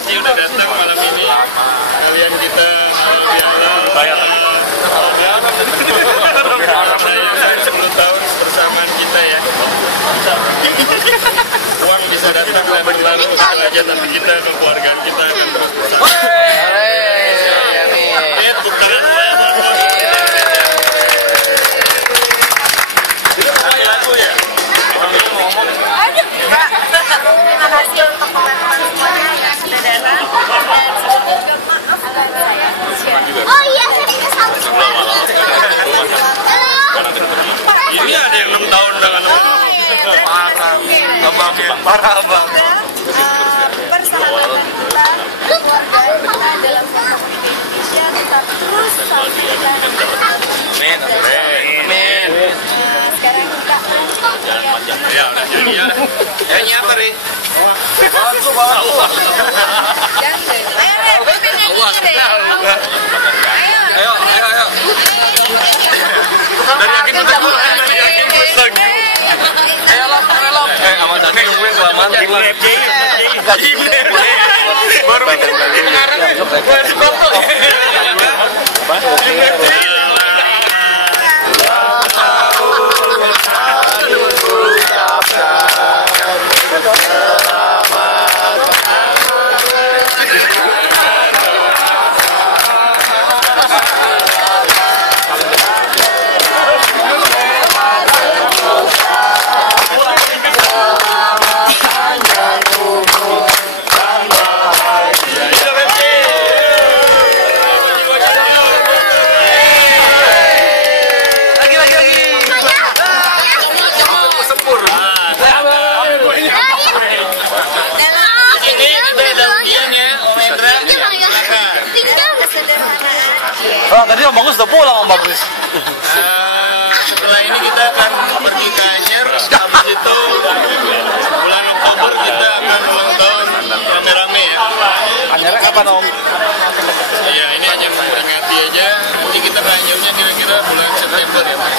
kasih udah datang malam ini. Kalian kita bayar. 10 tahun persamaan kita ya. Uang bisa datang dan berlalu aja, tapi kita kekeluargaan kita akan terus bersama. Terima kasih untuk teman-teman semuanya yang sudah datang. Oh iya, ini ada yang 6 tahun dengan abang yang parah abang. Persahabatan kita, keluarga kita dalam komunitas Indonesia tetap terus saling menjaga. Amin. Sekarang kita Jangan panjang. Ya, udah nyanyi ya. Nyanyi apa, Ri? Jangan deh. Ayo, Ayo. Dari yakin udah mulai, dari yakin terus lagi. Ayo lah, sama Daki nungguin kelamaan. Baru bikin pengarang. Gue foto. Oh, tadi Om Bagus udah pulang, Om Bagus. Setelah ini kita akan pergi ke Anyer. Habis itu bulan Oktober kita akan ulang tahun rame-rame ya. Anyarnya kapan, Om? Iya, ini hanya memperingati aja. Nanti kita ke Anyernya kira-kira bulan September ya, Mas.